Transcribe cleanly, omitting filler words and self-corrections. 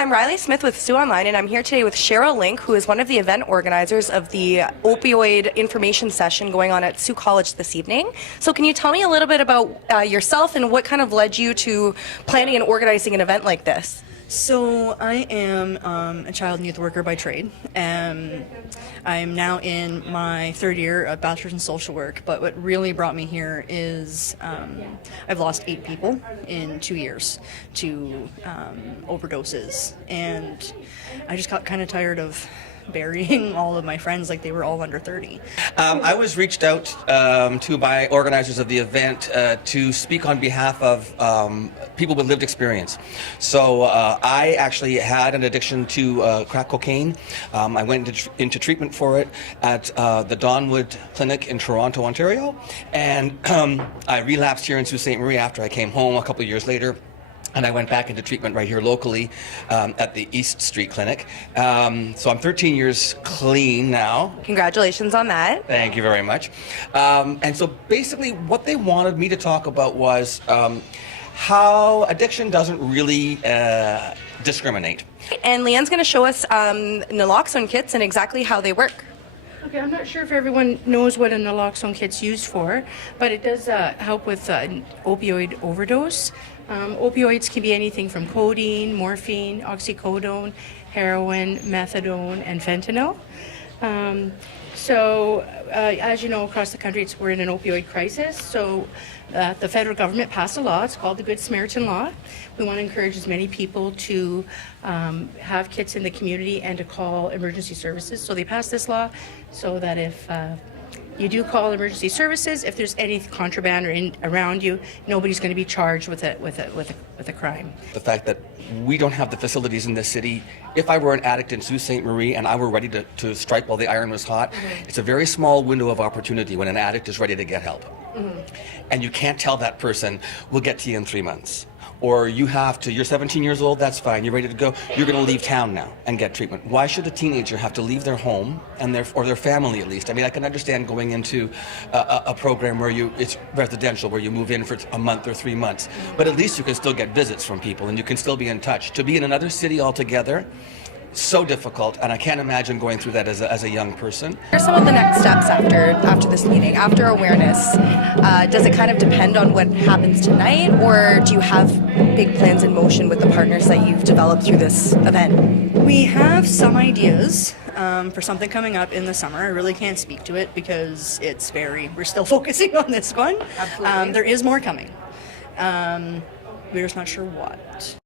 I'm Riley Smith with Sioux Online, and I'm here today with Cheryl Link, who is one of the event organizers of the opioid information session going on at Sioux College this evening. So can you tell me a little bit about yourself and what kind of led you to planning and organizing an event like this? So I am a child and youth worker by trade. I'm now in my third year of Bachelor's in Social Work, but what really brought me here is I've lost 8 people in 2 years to overdoses, and I just got kind of tired of burying all of my friends like they were all under 30. I was reached out to by organizers of the event to speak on behalf of people with lived experience. So I actually had an addiction to crack cocaine. I went into treatment for it at the Donwood Clinic in Toronto, Ontario, and I relapsed here in Sault Ste. Marie after I came home a couple of years later. And I went back into treatment right here locally at the East Street Clinic. So I'm 13 years clean now. Congratulations on that. Thank you very much. And so basically what they wanted me to talk about was how addiction doesn't really discriminate. And Leanne's going to show us naloxone kits and exactly how they work. Okay, I'm not sure if everyone knows what a naloxone kit's used for, but it does help with opioid overdose. Opioids can be anything from codeine, morphine, oxycodone, heroin, methadone, and fentanyl. As you know, across the country, we're in an opioid crisis. So the federal government passed a law. It's called the Good Samaritan Law. We want to encourage as many people to have kits in the community and to call emergency services. So they passed this law so that if you do call emergency services, if there's any contraband or around you, nobody's going to be charged with a crime. The fact that we don't have the facilities in this city. If I were an addict in Sault Ste. Marie and I were ready to strike while the iron was hot, it's a very small window of opportunity when an addict is ready to get help. And you can't tell that person, we'll get to you in 3 months. Or you're 17 years old, that's fine, you're ready to go, you're going to leave town now and get treatment. Why should a teenager have to leave their home and their family at least? I mean, I can understand going into a program where it's residential, where you move in for a month or 3 months, but at least you can still get visits from people and you can still be in touch. To be in another city altogether, so difficult, and I can't imagine going through that as a young person. What are some of the next steps after this meeting, after awareness? Does it kind of depend on what happens tonight, or do you have big plans in motion with the partners that you've developed through this event? We have some ideas for something coming up in the summer. I really can't speak to it because we're still focusing on this one. Absolutely. There is more coming. We're just not sure what.